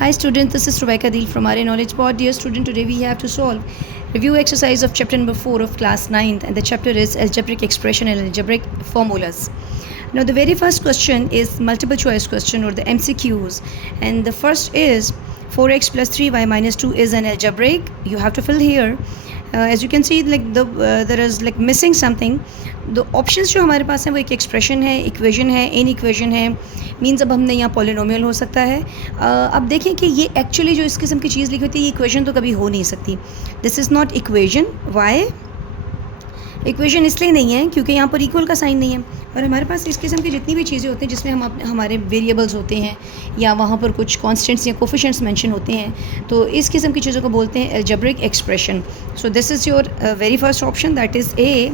Hi students, this is Rubaika Dil from RA Knowledge Pod. Dear student, today we have to solve review exercise of chapter number 4 of class 9th, and the chapter is algebraic expression and algebraic formulas. Now the very first question is multiple choice question or the MCQs, and the first is 4x plus 3y minus 2 is an algebraic. You have to fill here. As you can see, like there is like missing something. The options जो हमारे पास हैं वो एक expression है, equation है, in equation है, means अब हमने यहाँ पॉलिनोमियल हो सकता है. अब देखें कि ये एक्चुअली जो इस किस्म की चीज़ लिखी होती है ये इक्वेशन तो कभी हो नहीं सकती. This is not equation. Why equation इसलिए नहीं है क्योंकि यहाँ पर इक्वल का साइन नहीं है, और हमारे पास इस किस्म की जितनी भी चीज़ें होती हैं जिसमें हम हमारे वेरिएबल्स होते हैं या वहाँ पर कुछ कॉन्स्टेंट्स या कोफिशिएंट्स मेंशन होते हैं, तो इस किस्म की चीज़ों को बोलते हैं algebraic expression. So this is your very first option, that is A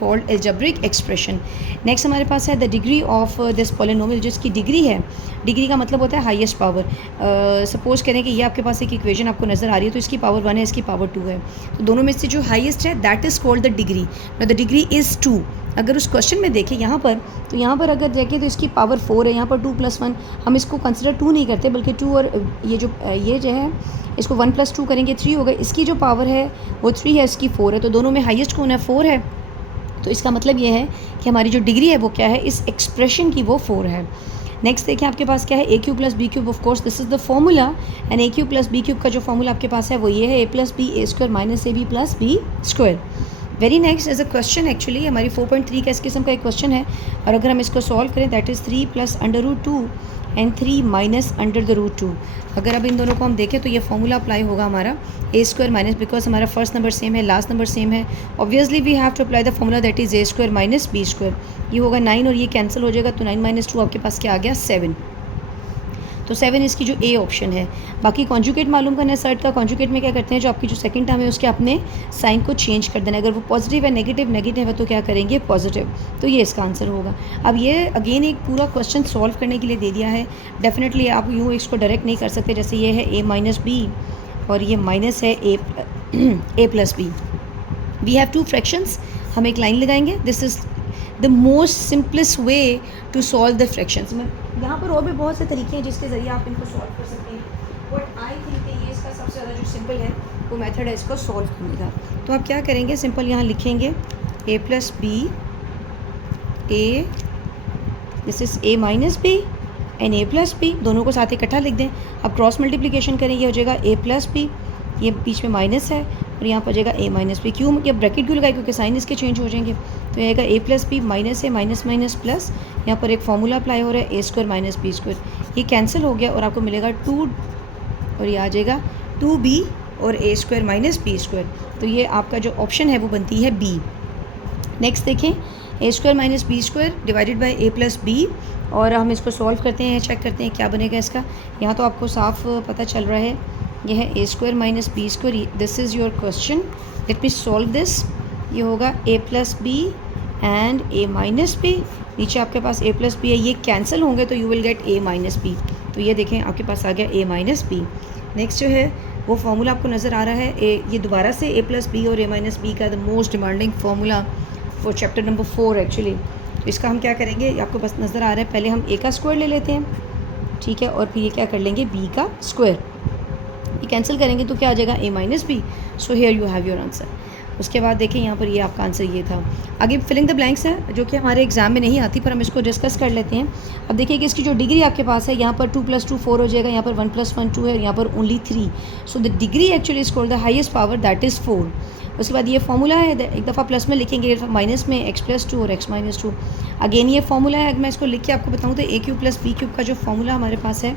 called algebraic expression. Next हमारे पास है the degree of this polynomial, जिसकी डिग्री है. डिग्री का मतलब होता है हाईएस्ट पावर. सपोज करें कि ये आपके पास एक इक्वेशन आपको नज़र आ रही है, तो इसकी पावर 1 है, इसकी पावर 2 है, तो दोनों में से जो हाईएस्ट है that is called the degree. The degree is 2. अगर उस क्वेश्चन में देखें यहाँ पर, तो यहाँ पर अगर देखें तो इसकी पावर 4 है, यहाँ पर 2 + 1 हम इसको कंसिडर 2 नहीं करते, बल्कि 2 और ये जो है इसको 1 + 2 करेंगे 3 होगा. इसकी जो पावर है वो 3 है, इसकी 4 है, तो दोनों में हाईएस्ट कौन है? 4 है. तो इसका मतलब ये है कि हमारी जो डिग्री है वो क्या है? इस एक्सप्रेशन की वो 4 है. नेक्स्ट देखिए आपके पास क्या है? a³ + b³. Of course this is the formula, and a³ + b³ का जो फॉर्मूला आपके पास है वो ये है a + b a² - ab + b². Very next as a question, actually हमारी 4.3 का इस किस्म का एक क्वेश्चन है, और अगर हम इसको सॉल्व करें दैट इज़ 3 + √2 एंड 3 - √2. अगर अब इन दोनों को हम देखें तो ये फॉर्मूला अप्लाई होगा हमारा a² - बिकॉज हमारा फर्स्ट नंबर सेम है, लास्ट नंबर सेम है, obviously we have to apply the formula that is a² - b². ये होगा 9 और ये कैंसिल हो जाएगा, तो 9 - 2 आपके पास क्या आ गया? 7. तो 7 इसकी जो ए ऑप्शन है. बाकी कॉन्जुगेट मालूम करना है सर्ट का. कॉन्जुगेट में क्या करते हैं, जो आपकी जो सेकंड टर्म है उसके अपने साइन को चेंज कर देना. अगर वो पॉजिटिव है, नेगेटिव है, तो क्या करेंगे? पॉजिटिव. तो ये इसका आंसर होगा. अब ये अगेन एक पूरा क्वेश्चन सॉल्व करने के लिए दे दिया है. डेफिनेटली आप यूँ इसको डायरेक्ट नहीं कर सकते. जैसे ये है a - b और ये माइनस है a + b. We have 2 fractions. हम एक लाइन लगाएंगे. This is the most simplest way to solve the fractions. यहाँ पर और भी बहुत से तरीके हैं जिसके ज़रिए आप इनको सॉल्व कर सकते हैं, बट आई थिंक कि ये इसका सबसे ज़्यादा जो सिंपल है वो मेथड है इसको सॉल्व करने का. तो आप क्या करेंगे? सिंपल यहाँ लिखेंगे a + b a, this is a - b and a + b, दोनों को साथ इकट्ठा लिख दें. अब क्रॉस मल्टीप्लिकेशन करें, ये हो जाएगा a + b, ये बीच में माइनस है और यहाँ पर हो जाएगा a - b. क्यों ये ब्रैकेट क्यों लगाए? क्योंकि साइन इसके चेंज हो जाएंगे. तो ये आएगा a + b माइनस है, माइनस प्लस, यहाँ पर एक फॉर्मूला अप्लाई हो रहा है a² - b². ये कैंसिल हो गया और आपको मिलेगा 2, और ये आ जाएगा 2b और a² - b². तो ये आपका जो ऑप्शन है वो बनती है b. नेक्स्ट देखें, a² - b² divided by a + b, और हम इसको सॉल्व करते हैं, चेक करते हैं क्या बनेगा इसका. यहाँ तो आपको साफ पता चल रहा है, यह है a² - b². This is your question. Let me solve this. ये होगा a + b and a - b. नीचे आपके पास a + b है, ये कैंसिल होंगे तो you will gate a - b. तो ये देखें आपके पास आ गया a - b. नेक्स्ट जो है वो फार्मूला आपको नज़र आ रहा है, ये दोबारा से a + b और a - b का the most demanding formula for chapter number 4 actually. तो इसका हम क्या करेंगे, आपको बस नज़र आ रहा है, पहले हम a का स्क्वायर ले लेते हैं, ठीक है, और फिर ये क्या कर लेंगे b का स्क्वायर. ये कैंसिल करेंगे तो क्या आ जाएगा? a - b. So here you have your answer. उसके बाद देखें यहाँ पर ये आपका आंसर ये था. आगे फिलिंग द ब्लैंक्स है जो कि हमारे एग्जाम में नहीं आती, पर हम इसको डिस्कस कर लेते हैं. अब देखिए कि इसकी जो डिग्री आपके पास है, यहाँ पर 2 + 2 4 हो जाएगा, यहाँ पर 1 + 1 2 है, और यहाँ पर only 3. So the degree actually is called the highest power, that is 4. उसके बाद ये फॉर्मूला है, एक दफ़ा प्लस में लिखेंगे, माइनस में x + 2 और x - 2. अगेन ये फॉर्मूला है. अगर मैं इसको लिख के आपको बताऊँ तो a³ + b³ का जो फॉर्मूला हमारे पास है,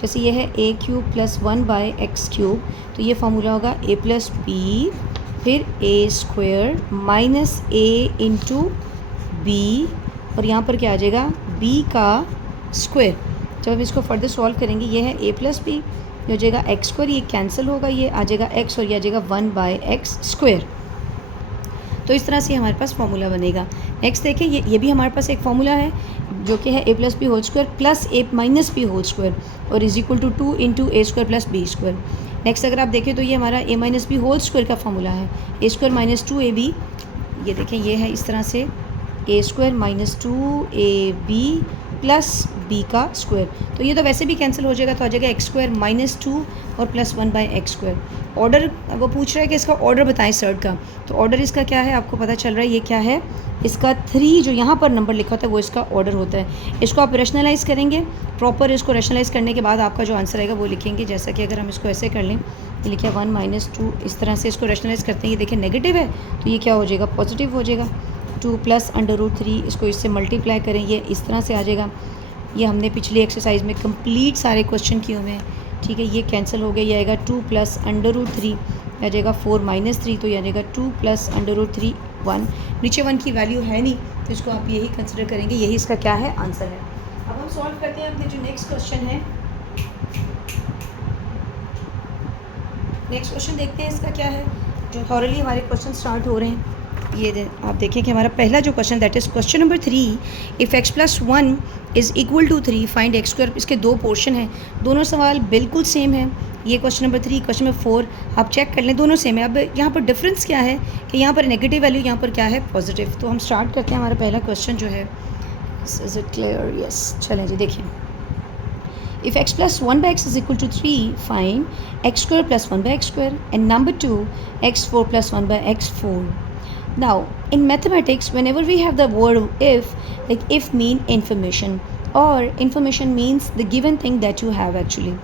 जैसे ये है a³ + 1/x³, तो ये फॉर्मूला होगा a + b फिर a² - a × b, और यहाँ पर क्या आ जाएगा? b का स्क्वायर. जब हम इसको फर्दर सॉल्व करेंगे, ये है a + b, ये हो जाएगा x², ये कैंसिल होगा, ये आ जाएगा x और ये आ जाएगा 1/x². तो इस तरह से हमारे पास फार्मूला बनेगा. नेक्स्ट देखें, ये भी हमारे पास एक फार्मूला है जो कि है a + b² + a - b² और is equal to 2 × a² + b². Next अगर आप देखें तो ये हमारा a - b² का फार्मूला है, a² - 2ab. ये देखें, ये है इस तरह से a² - 2ab + बी का स्क्वायर। तो ये तो वैसे भी कैंसिल हो जाएगा, तो आ जाएगा एक्स स्क्वायर माइनस 2 और plus 1 by x square. Order वो पूछ रहा है कि इसका ऑर्डर बताएं सर्ड का, तो ऑर्डर इसका क्या है आपको पता चल रहा है, ये क्या है इसका 3 जो यहाँ पर नंबर लिखा होता है वो इसका ऑर्डर होता है। इसको आप रैशनलाइज़ करेंगे, प्रॉपर इसको रैशनलाइज़ करने के बाद आपका जो आंसर आएगा वो लिखेंगे। जैसा कि अगर हम इसको ऐसे कर लें, ये लिखा 1 माइनस 2, इस तरह से इसको रैशनलाइज़ करते हैं। ये देखें नेगेटिव है तो ये क्या हो जाएगा, पॉजिटिव हो जाएगा। 2 प्लस √3, इसको इससे मल्टीप्लाई करें, ये इस तरह से आ जाएगा। ये हमने पिछली एक्सरसाइज में कंप्लीट सारे क्वेश्चन किए हुए हैं, ठीक है। ये कैंसिल हो गया, ये आएगा 2 प्लस √3, आ जाएगा 4 माइनस 3, तो ये आ जाएगा 2 प्लस √3 1। नीचे 1 की वैल्यू है नहीं तो इसको आप यही कंसिडर करेंगे, यही इसका क्या है आंसर है। अब हम सॉल्व करते हैं अपने जो नेक्स्ट क्वेश्चन है। नेक्स्ट क्वेश्चन देखते हैं इसका क्या है, जो थॉरली हमारे क्वेश्चन स्टार्ट हो रहे हैं। ये आप देखें कि हमारा पहला जो question that is question number 3, if x + 1 is equal to 3 find x square. इसके दो पोर्शन हैं, दोनों सवाल बिल्कुल सेम है। ये क्वेश्चन नंबर 3, क्वेश्चन नंबर 4 आप चेक कर लें, दोनों सेम है। अब यहाँ पर डिफरेंस क्या है कि यहाँ पर नेगेटिव वैल्यू, यहाँ पर क्या है पॉजिटिव। तो हम स्टार्ट करते हैं, हमारा पहला क्वेश्चन जो है, इज़ इट क्लियर, यस। चलें जी देखिए, if x plus 1 by x is equal to 3, find x square plus 1 by x square, and number 2, x4 plus 1 by x4. Now, in mathematics, whenever we have the word if, like if mean information, or information means the given thing that you have actually.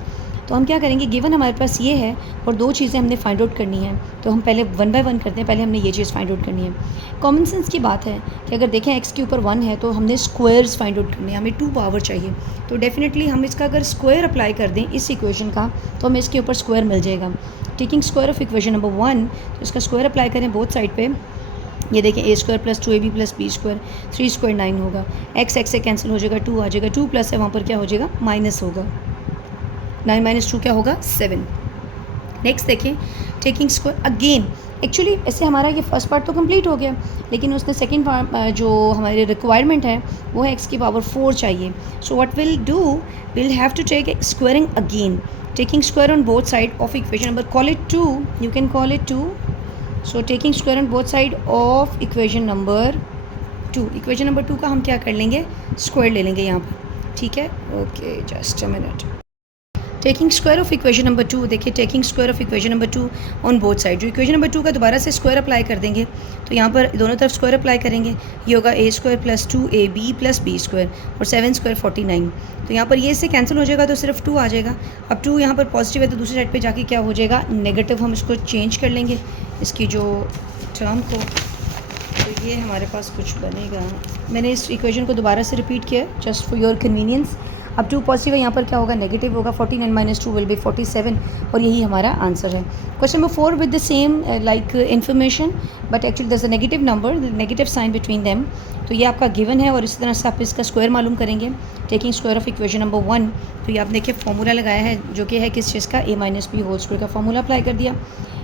तो हम क्या करेंगे, given हमारे पास ये है और दो चीज़ें हमने फाइंड आउट करनी है, तो हम पहले 1 बाय 1 करते हैं। पहले हमने ये चीज़ फाइंड आउट करनी है। कॉमन सेंस की बात है कि अगर देखें x के ऊपर 1 है तो हमने स्क्वायर्स फाइंड आउट करने हैं, हमें 2 पावर चाहिए। तो डेफिनेटली हम इसका अगर स्क्वायर अप्लाई कर दें इस इक्वेशन का तो हमें इसके ऊपर स्क्वायर मिल जाएगा। Taking square of equation number 1, तो इसका स्क्वायर अप्लाई करें बोथ साइड पे। ये देखें a square plus 2ab plus b square, 3 square 9 होगा। x से कैंसिल हो जाएगा, 2 आ जाएगा, 2 प्लस है वहाँ पर क्या हो जाएगा माइनस होगा, 9 माइनस 2 क्या होगा 7। नेक्स्ट देखें, टेकिंग स्क्वायर अगेन, एक्चुअली ऐसे हमारा ये फर्स्ट पार्ट तो कंप्लीट हो गया, लेकिन उसने सेकंड पार्ट जो हमारी रिक्वायरमेंट है वो है x की पावर 4 चाहिए। So what will do, will have to take squaring again, taking square on both side of equation number, call it 2, you can call it 2। So taking square on both side of equation number 2, equation number 2 का हम क्या कर लेंगे, square ले लेंगे यहाँ पर, ठीक है। Okay just a minute, taking square of equation number 2, देखिए taking square of equation number 2 on both side, जो इक्वेशन नंबर 2 का दोबारा से स्क्वायर अप्लाई कर देंगे, तो यहाँ पर दोनों तरफ स्क्वायर अप्लाई करेंगे। ये होगा a square plus 2ab plus b square और 7 स्क्वायर 49। तो यहाँ पर ये इससे कैंसिल हो जाएगा तो सिर्फ 2 आ जाएगा। अब 2 यहाँ पर पॉजिटिव है तो दूसरी साइड पर जाके क्या हो जाएगा नेगेटिव, हम इसको चेंज कर लेंगे इसकी जो टर्म को, तो ये हमारे पास कुछ बनेगा। मैंने इस इक्वेशन को दोबारा से रिपीट किया जस्ट फॉर योर कन्वीनियंस। अब 2 पॉजिटिव है, यहाँ पर क्या होगा नेगेटिव होगा, 49 माइनस 2 विल बी 47, और यही हमारा आंसर है। Question number 4 with the same like information but actually there is a negative number, negative sign between them. तो ये आपका गिवन है और इसी तरह से आप इसका स्क्वायर मालूम करेंगे, taking square of equation number 1। तो ये आप देखिए फॉर्मूला लगाया है जो कि है किस चीज़ का, a minus B whole square का फॉर्मूला अप्लाई कर दिया।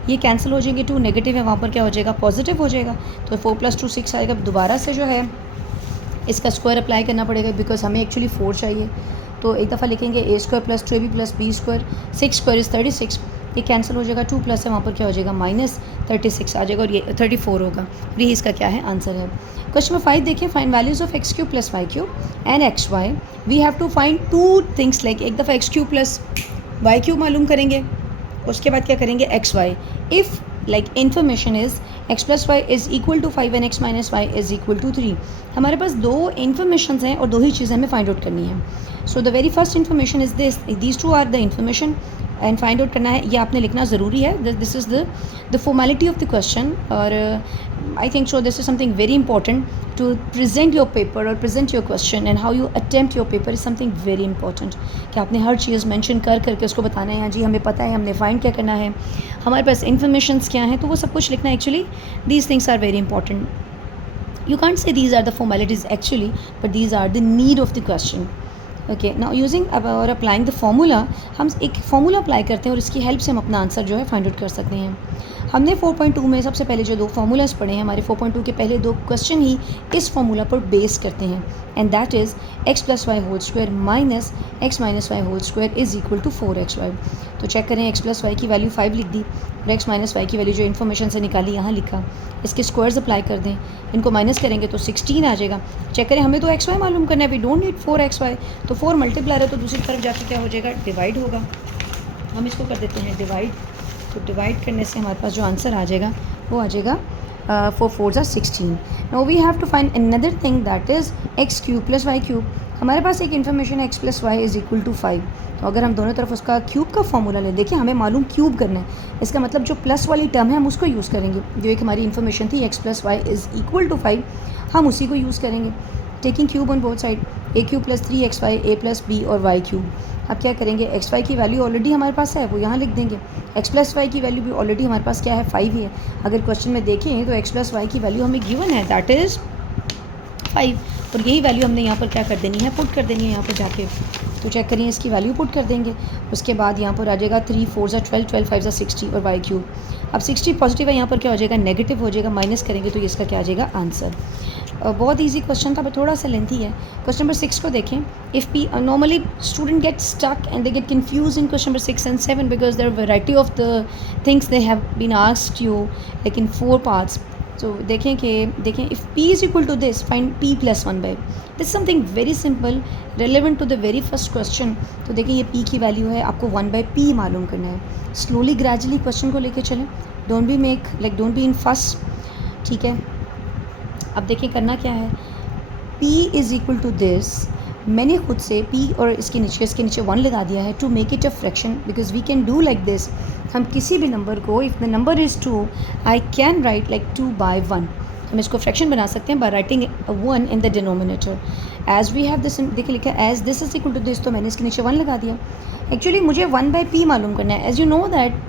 ये कैंसिल हो जाएंगे, 2 नेगेटिव है वहाँ पर क्या हो जाएगा पॉजिटिव हो जाएगा, तो 4 + 2 6 आएगा। दोबारा से जो है इसका स्क्वायर अप्लाई करना पड़ेगा बिकॉज हमें एक्चुअली 4 चाहिए। तो एक दफ़ा लिखेंगे a square plus 2ab plus b square, 6 square is 36, ये कैंसिल हो जाएगा, 2 प्लस है वहाँ पर क्या हो जाएगा माइनस 36 आ जाएगा और ये 34 होगा। और ये इसका क्या है आंसर है। क्वेश्चन नंबर 5 देखिए, find values of x³ plus y³ and xy। We have to find 2 things, like एक दफ़ा x³ प्लस y³ मालूम करेंगे, उसके बाद क्या करेंगे xy। If like information is x plus Y is equal to 5 and x minus Y is equal to 3। हमारे पास 2 information हैं और 2 ही चीज़ें हमें फाइंड आउट करनी है। So the very first information is these 2 are the information and find out करना है, ये आपने लिखना ज़रूरी है। This is the formality of the question, और I think so this is something very important to present your paper और present your question and how you attempt your paper is something very important, कि आपने हर चीज़ mention कर करके उसको बताना है, हाँ जी हमें पता है हमने फाइंड क्या करना है, हमारे पास इन्फॉर्मेशंस क्या हैं, तो वो सब कुछ लिखना है। Actually these things are very important, you can't say these are the formalities actually, but these are the need of the question. Okay now using और अप्लाइंग द फार्मूला, हम एक फार्मूला अप्लाई करते हैं और इसकी हेल्प से हम अपना आंसर जो है फाइंड आउट कर सकते हैं। हमने 4.2 में सबसे पहले जो 2 फार्मूलाज पढ़े हैं, हमारे 4.2 के पहले 2 क्वेश्चन ही इस फार्मूला पर बेस करते हैं, and that is x plus Y whole square minus x minus Y whole square is equal to 4xy। तो चेक करें, x प्लस वाई की वैल्यू 5 लिख दी और x माइनस वाई की वैल्यू जो इन्फॉर्मेशन से निकाली यहाँ लिखा, इसके स्क्वायर्स अप्लाई कर दें, इनको माइनस करेंगे तो 16 आ जाएगा। चेक करें, हमें तो xy मालूम करना है, वी डोंट नीड 4xy, तो फोर मल्टीप्लायर है तो दूसरी तरफ जाके क्या हो जाएगा, डिवाइड होगा। हम इसको कर देते हैं डिवाइड, तो डिवाइड करने से हमारे पास जो आंसर आ जाएगा वो आ जाएगा 4 4s are 16। Now we have to find another thing that is X cube plus Y cube. हमारे पास एक इन्फॉर्मेशन है X plus Y is equal to 5। तो अगर हम दोनों तरफ उसका क्यूब का फॉर्मूला लें, देखिए हमें मालूम क्यूब करना है, इसका मतलब जो प्लस वाली टर्म है हम उसको यूज़ करेंगे। जो एक हमारी इन्फॉर्मेशन थी X plus Y is equal to 5, हम उसी को यूज़ करेंगे। Taking cube on both side, A cube plus 3xy A plus B और वाई क्यूब। अब क्या करेंगे, एक्स वाई की वैल्यू ऑलरेडी हमारे पास है वो यहाँ लिख देंगे। एक्स प्लस वाई की वैल्यू भी ऑलरेडी हमारे पास क्या है, 5 ही है। अगर क्वेश्चन में देखें तो एक्स प्लस वाई की वैल्यू हमें गिवन है दैट इज़ 5, और यही वैल्यू हमने यहाँ पर क्या कर देनी है, पुट कर देनी है यहाँ पर जाके। तो चेक करिए, इसकी वैल्यू पुट कर देंगे। उसके बाद यहाँ पर आ जाएगा 3 4s are 12, 12 5s are 60 और वाई क्यूब। अब 60 पॉजिटिव है, यहाँ पर क्या हो जाएगा, नेगेटिव हो जाएगा, माइनस करेंगे तो इसका क्या आ जाएगा आंसर। बहुत इजी क्वेश्चन था बट थोड़ा सा लेंथी है। क्वेश्चन नंबर 6 को देखें। If P normally student get stuck and they get confuse in question number 6 and 7 because there variety of the things they have been asked you like in 4 parts. तो देखें if p is equal to this find p plus 1 by. This something very simple relevant to the very first question. तो देखें ये p की value है, आपको 1 by p मालूम करना है। स्लोली ग्रेजुअली क्वेश्चन को लेके चलें, डोंट बी इन फर्स्ट, ठीक है। अब देखिए करना क्या है, p is equal to this, मैंने खुद से p और इसके नीचे 1 लगा दिया है to make it a fraction because we can do like this. हम किसी भी नंबर को, if the number is 2 I can write like 2 by 1। हम इसको फ्रैक्शन बना सकते हैं by writing 1 in the denominator. As we have this, देखिए लिखा है as this is equal to this, तो मैंने इसके नीचे 1 लगा दिया। एक्चुअली मुझे 1 बाई p मालूम करना है। As you know that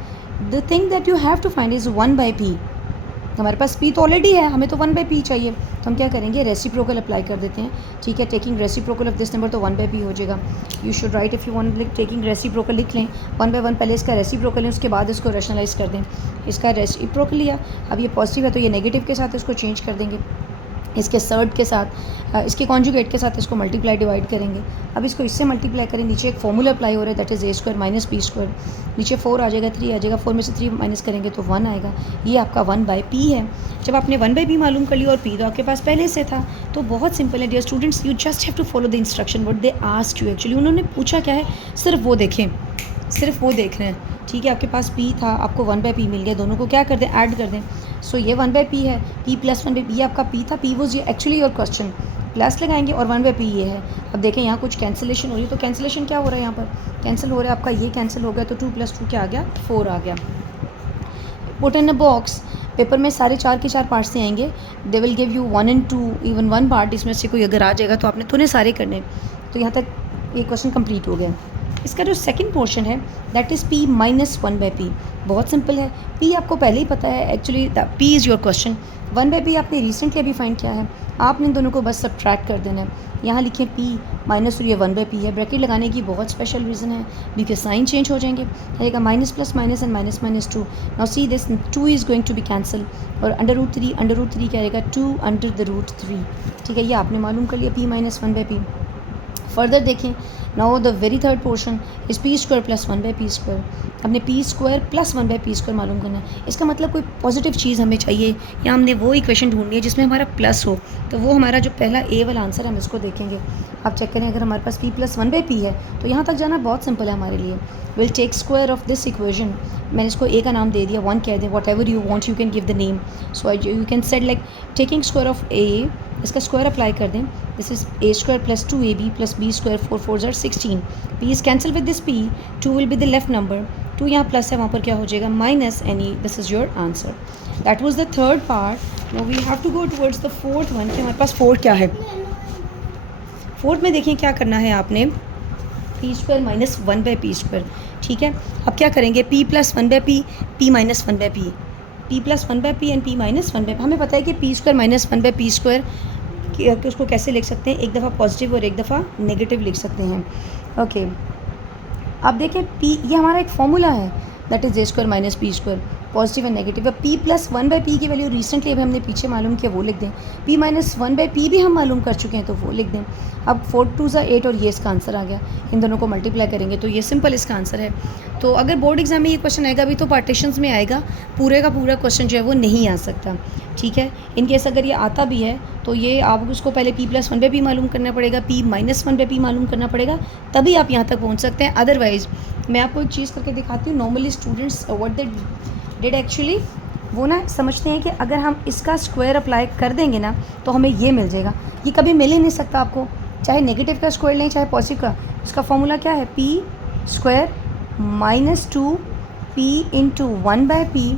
the thing that you have to find is 1 by p। हमारे पास p तो ऑलरेडी है, हमें तो 1 बाई p चाहिए। तो हम क्या करेंगे, रेसिप्रोकल अप्लाई कर देते हैं, ठीक है। Taking reciprocal of this number, तो 1 बाई p हो जाएगा। You should write if you want taking reciprocal लिख लें, 1 बाई 1 पहले इसका रेसिप्रोकल लें, उसके बाद इसको रैशनलाइज कर दें। इसका रेसिप्रोकल लिया, अब ये पॉजिटिव है तो ये नेगेटिव के साथ इसको चेंज कर देंगे, इसके सर्ड के साथ, इसके कॉन्जुगेट के साथ इसको मल्टीप्लाई डिवाइड करेंगे। अब इसको इससे मल्टीप्लाई करें, नीचे एक फॉर्मूला अप्लाई हो रहा है that is a square minus b square. नीचे 4 आ जाएगा, 3 आ जाएगा, 4 में से 3 माइनस करेंगे तो 1 आएगा। ये आपका 1 बाई p है। जब आपने 1 बाई p मालूम कर लिया और p तो आपके पास पहले से था, तो बहुत सिंपल है dear students, you just have to follow the instruction what they asked you. Actually उन्होंने पूछा क्या है, सिर्फ वो देखें, सिर्फ वो देख रहे हैं, ठीक है। आपके पास p था, आपको 1 बाई p मिल गया, दोनों को क्या कर दें, ऐड कर दें। सो ये 1 बाई p है, p प्लस 1 बाई p, ये आपका p था, p was actually your question, plus लगाएंगे और 1 बाई p ये है। अब देखें यहाँ कुछ कैंसिलेशन हो रही है, तो कैंसिलेशन क्या हो रहा है, यहाँ पर कैंसिल हो रहा है, आपका ये कैंसिल हो गया तो 2 + 2 क्या आ गया, 4 आ गया। Put in a box, paper में सारे 4 के 4 पार्ट्स से आएंगे, they will give you 1 and 2 even 1 part, इसमें से कोई अगर आ जाएगा तो आपने थोड़े सारे करने। तो यहाँ तक ये क्वेश्चन कंप्लीट हो गया। इसका जो सेकंड पोर्शन है that is p minus 1 by p। बहुत सिंपल है, p आपको पहले ही पता है, actually p is your question. 1 by p आपने रिसेंटली अभी फाइंड किया है, आपने इन दोनों को बस सब्ट्रैक्ट कर देना है। यहाँ लिखें p माइनस, और ये 1 बाई p है। ब्रैकेट लगाने की बहुत स्पेशल रीज़न है बिकॉज साइन चेंज हो जाएंगे, आएगा minus plus minus and minus minus 2। Now see this 2 is going to be cancel, और अंडर रूट 3 क्या आएगा, 2 अंडर द रूट 3, ठीक है। ये आपने मालूम कर लिया p minus 1 by p। Further देखें, now the very third portion is p square plus 1 by p square. हमने p square plus 1 by p square मालूम करना है। इसका मतलब कोई पॉजिटिव चीज़ हमें चाहिए, या हमने वो इक्वेशन ढूंढनी है जिसमें हमारा प्लस हो, तो वो हमारा जो पहला a वाला आंसर है हम इसको देखेंगे। आप चेक करें, अगर हमारे पास p प्लस 1 बाई p है तो यहाँ तक जाना बहुत सिंपल है हमारे लिए। Will take square of this equation, मैंने इसको a का नाम दे दिया, 1 कह दें, what ever you want you can give the name. So you can set like taking square of a, इसका स्क्वायर अप्लाई कर दें, this is a square plus 2ab plus b square, 4 4s are 16। p is cancel with this p, 2 will be the left number, 2 यहाँ plus है, वहाँ पर क्या हो जाएगा minus, any this is your answer. That was the third part. Now we have to go towards the fourth one कि हमारे पास fourth क्या है। फोर्थ में देखिए क्या करना है आपने, p square minus 1 by p square, ठीक है। अब क्या करेंगे, p plus 1 by p, p minus 1 by p, p plus 1 by p and p minus 1 by p। हमें पता है कि p square minus 1 by p square कि उसको कैसे लिख सकते हैं, एक दफ़ा पॉजिटिव और एक दफ़ा नेगेटिव लिख सकते हैं। ओके अब देखें p, ये हमारा एक फॉर्मूला है that is a square minus p square. Positive and negative. अब P plus one by P की वैल्यू रिसेंटली अभी हमने पीछे मालूम किया, वो लिख दें। P minus one by P भी हम मालूम कर चुके हैं, तो वो लिख दें। अब 4 2 8 और ये इसका आंसर आ गया। इन दोनों को मल्टीप्लाई करेंगे तो ये सिंपल इसका आंसर है। तो अगर बोर्ड एग्जाम में ये क्वेश्चन आएगा भी तो पार्टीशंस में आएगा, पूरे का पूरा क्वेश्चन जो है वो नहीं आ सकता, ठीक है। इनकेस अगर ये आता भी है तो ये आप उसको पहले P plus one by P मालूम करना पड़ेगा, P minus one by P मालूम करना पड़ेगा, तभी आप यहाँ तक पहुँच सकते हैं। अदरवाइज़ मैं आपको एक चीज़ करके दिखाती हूँ। Normally students what they did actually, वो ना समझते हैं कि अगर हम इसका स्क्वायर अप्लाई कर देंगे ना तो हमें ये मिल जाएगा। ये कभी मिल ही नहीं सकता आपको, चाहे नेगेटिव का स्क्वायर लें चाहे पॉजिटिव का। इसका फॉर्मूला क्या है, P square minus 2 P into one by P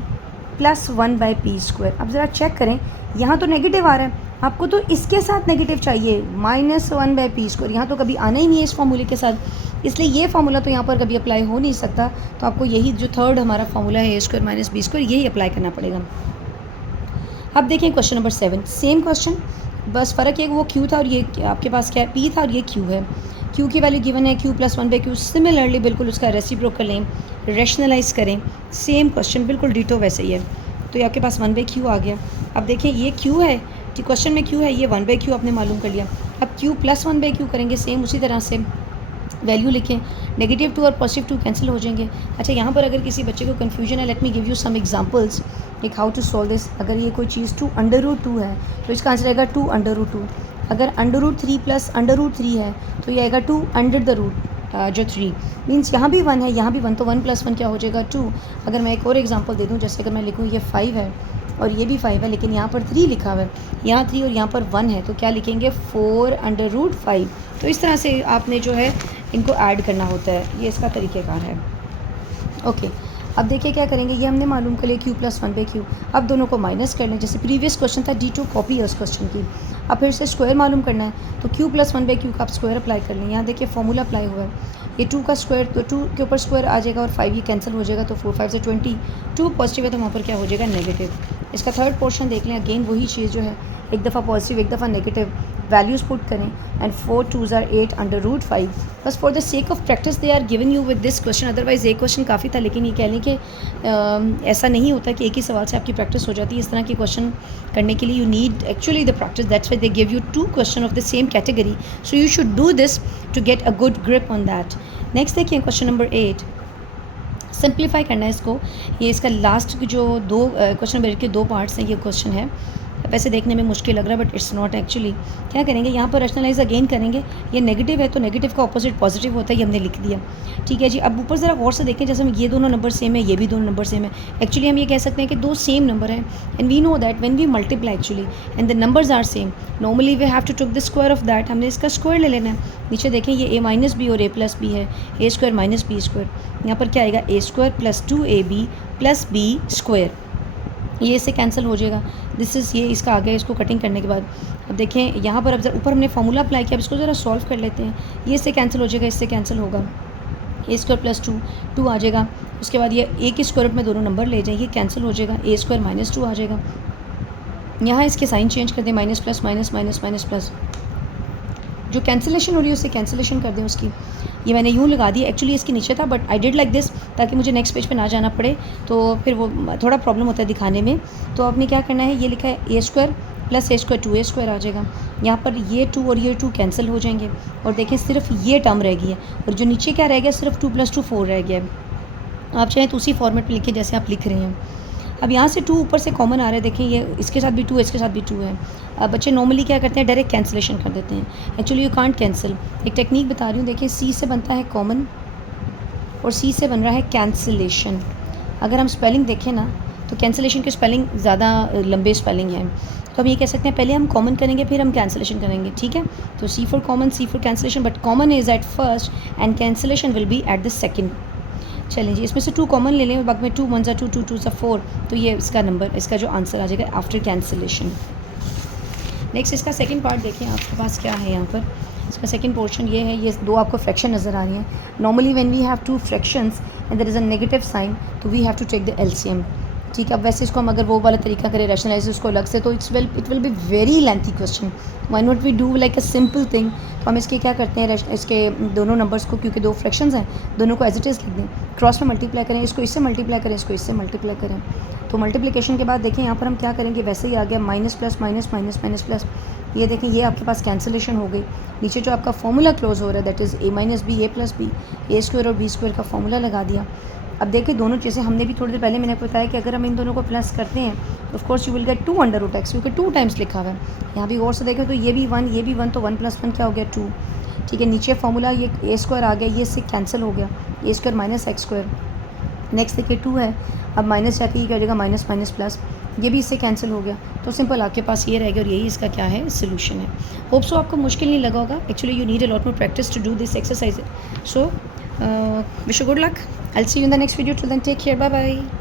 plus one by P square. अब ज़रा चेक करें, यहाँ तो नेगेटिव आ रहा है, आपको तो इसके साथ नेगेटिव चाहिए, minus one by P square. यहाँ तो कभी आना ही नहीं है इस फॉर्मूले के साथ, इसलिए ये फार्मूला तो यहाँ पर कभी अप्लाई हो नहीं सकता। तो आपको यही जो थर्ड हमारा फार्मूला है ए स्क्वायर माइनस बी स्क्वायर, यही अप्लाई करना पड़ेगा। अब देखें क्वेश्चन नंबर 7, सेम क्वेश्चन, बस फ़र्क है वो क्यू था और ये आपके पास क्या है, पी था और ये क्यू है। क्यू की वैल्यू गिवन है Q plus one by Q. Similarly बिल्कुल उसका रेसिप्रोकल लें, रैशनलाइज करें, सेम क्वेश्चन बिल्कुल डिटो वैसे ही है। तो ये आपके पास वन बाई क्यू आ गया। अब देखें ये क्यू है, क्वेश्चन में क्यू है, ये वन बाई क्यू आपने मालूम कर लिया। अब Q plus one by Q करेंगे, सेम उसी तरह से वैल्यू लिखें, नेगेटिव 2 और पॉजिटिव 2 कैंसिल हो जाएंगे। अच्छा, यहाँ पर अगर किसी बच्चे को कन्फ्यूजन है, let me give you some examples like how to solve this. अगर ये कोई चीज़ 2 अंडर रूट 2 है तो इसका आंसर आएगा 2 अंडर रूट 2। अगर under root 3 plus under root 3 है तो ये आएगा 2 अंडर द रूट जो 3 मीन्स यहाँ भी 1 है, यहाँ भी 1, तो 1 प्लस 1 क्या हो जाएगा 2। अगर मैं एक और एग्जांपल दे दूँ, जैसे अगर मैं लिखूँ ये 5 है और ये भी 5 है, लेकिन यहाँ पर 3 लिखा हुआ है, यहाँ 3 और यहाँ पर 1 है, तो क्या लिखेंगे 4 अंडर रूट 5। तो इस तरह से आपने जो है इनको ऐड करना होता है, ये इसका तरीक़ेकार है। ओके, अब देखिए क्या करेंगे, ये हमने मालूम कर लिया Q plus one by Q. अब दोनों को माइनस कर लें, जैसे प्रीवियस क्वेश्चन था D2 कॉपी है उस क्वेश्चन की। अब फिर से स्क्वायर मालूम करना है तो Q plus one by Q का आप स्क्वायर अप्लाई कर लें। यहाँ देखिए फॉर्मूला अप्लाई हुआ है, ये 2 का स्क्वायर तो 2 के ऊपर स्क्वायर आ जाएगा और 5 ये कैंसिल हो जाएगा, तो 4 5 से 20, 2 पॉजिटिव है तो वहाँ पर क्या हो जाएगा नेगेटिव। इसका थर्ड पोर्शन देख लें, अगेन वही चीज़ जो है, एक दफ़ा पॉजिटिव एक दफ़ा नेगेटिव, वैल्यूज़ पुट करें and 4 2s are 8 under root 5। बस for the sake of practice they are given you with this question, otherwise एक क्वेश्चन काफ़ी था, लेकिन ये कह लें कि ऐसा नहीं होता कि एक ही सवाल से आपकी प्रैक्टिस हो जाती है। इस तरह के क्वेश्चन करने के लिए you need actually the practice, that's why they give you 2 question of the same category, so you should do this to get a good grip on that. Next देखिए क्वेश्चन नंबर 8, सिंप्लीफाई करना है इसको। ये इसका last जो दो question number 8 के 2 parts हैं, ये क्वेश्चन है, वैसे देखने में मुश्किल लग रहा है बट इट्स नॉट एक्चुअली। क्या करेंगे, यहाँ पर रैशनलाइज अगेन करेंगे, ये नेगेटिव है तो नेगेटिव का ऑपोजिट पॉजिटिव होता है, ये हमने लिख दिया, ठीक है जी। अब ऊपर ज़रा गौर से देखें, जैसे ये दोनों नंबर सेम है, ये भी दोनों नंबर सेम है, एक्चुअली हम ये कह सकते हैं कि 2 सेम नंबर हैं, and we know that when we multiply actually and the numbers are same, normally we have to take the square of that, हमने इसका स्क्वायर ले लेना है। नीचे देखें ये a माइनस बी और a प्लस बी है, a square minus B square, यहाँ पर क्या आएगा a square plus 2ab plus b square, ये इससे कैंसिल हो जाएगा। दिस इज़ ये इसका आ गया, इसको कटिंग करने के बाद अब देखें यहाँ पर, अब ऊपर हमने फार्मूला अप्लाई किया, अब इसको ज़रा सॉल्व कर लेते हैं। ये इससे कैंसिल हो जाएगा, इससे कैंसिल होगा, ए स्क्वायर प्लस 2 आ जाएगा। उसके बाद ये ए के स्क्वायर रूट में दोनों नंबर ले जाएं, ये कैंसिल हो जाएगा, ए स्क्वायर माइनस 2 आ जाएगा। यहाँ इसके साइन चेंज कर दें, minus plus minus minus minus plus, जो कैंसिलेशन हो रही है उससे कैंसिलेशन कर दें उसकी। ये मैंने यूँ लगा दी, एक्चुअली इसके नीचे था but I did like this ताकि मुझे नेक्स्ट पेज पे ना जाना पड़े, तो फिर वो थोड़ा प्रॉब्लम होता है दिखाने में। तो आपने क्या करना है, ये लिखा है ए स्क्वायर प्लस ए स्क्वायर 2a स्क्वायर आ जाएगा, यहाँ पर ये 2 और ये 2 कैंसिल हो जाएंगे और देखें सिर्फ ये टर्म रह गई है और जो नीचे क्या रह गया, सिर्फ 2 + 2 4 रह गया है। आप चाहें तो उसी फॉर्मेट में लिखें जैसे आप लिख रहे हैं। अब यहाँ से 2 ऊपर से कॉमन आ रहा है, देखें ये इसके साथ भी 2 है, इसके साथ भी 2 है। अब बच्चे नॉर्मली क्या करते हैं, डायरेक्ट कैंसिलेशन कर देते हैं, एक्चुअली यू कांट कैंसिल। एक टेक्निक बता रही हूँ, देखिए C से बनता है कॉमन और C से बन रहा है कैंसिलेशन। अगर हम स्पेलिंग देखें ना तो कैंसिलेशन की स्पेलिंग ज़्यादा लंबे स्पेलिंग है, तो हम ये कह सकते हैं पहले हम कॉमन करेंगे फिर हम कैंसिलेशन करेंगे, ठीक है। तो C for common, C for cancellation, but common is at first and cancellation will be at the second. चलें जी, इसमें से 2 कॉमन ले लें, बाद में 2 1 2 2 2 4, तो ये इसका नंबर, इसका जो आंसर आ जाएगा आफ्टर कैंसिलेशन। नेक्स्ट इसका सेकंड पार्ट देखें, आपके पास क्या है यहाँ पर। इसका सेकंड पोर्शन ये है, ये 2 आपको फ्रैक्शन नज़र आ रही हैं। Normally when we have 2 fractions and there is a negative sign, तो we have to take the LCM. ठीक है, अब वैसे इसको हम अगर वो वाला तरीका करें रैशनलाइज उसको अलग से, तो it will be very lengthy question. Why not we do like a simple thing. तो हम इसके क्या करते हैं, इसके दोनों नंबर्स को, क्योंकि दो फ्रैक्शंस हैं, दोनों को एज इट इज़ लिख दें, क्रॉस में मल्टीप्लाई करें, इसको इससे मल्टीप्लाई करें, इसको इससे मल्टीप्लाई करें. तो मल्टीप्लिकेशन के बाद देखें यहाँ पर हम क्या करेंगे, वैसे ही आ गया minus plus minus minus minus plus. ये देखें, ये आपके पास कैंसिलेशन हो गई. नीचे जो आपका फॉर्मूला क्लोज हो रहा है that is A minus B A plus B, A square और बी स्क्वायर का फॉर्मूला लगा दिया. अब देखिए दोनों चीज़ें हमने भी थोड़ी देर पहले मैंने आपको बताया कि अगर हम इन दोनों को प्लस करते हैं तो of course you will get 2 under root X, क्योंकि 2 टाइम्स लिखा हुआ है. यहाँ भी गौर से देखें तो ये भी 1 ये भी 1, तो 1 + 1 क्या हो गया 2. ठीक है, नीचे फॉर्मूला ये ए स्क्वायर आ गया, ये इससे कैंसिल हो गया, A square minus X square. Next देखिए 2 है, अब माइनस जाके ये क्या हो जाएगा माइनस माइनस प्लस, ये भी इससे कैंसिल हो गया. तो सिंपल आपके पास ये रहेगा और यही इसका क्या है सोल्यूशन है. होप सो आपको मुश्किल नहीं लगा होगा. Actually you need a lot more practice to do this exercise. So wish you good luck. I'll see you in the next video. Till then, take care. Bye bye.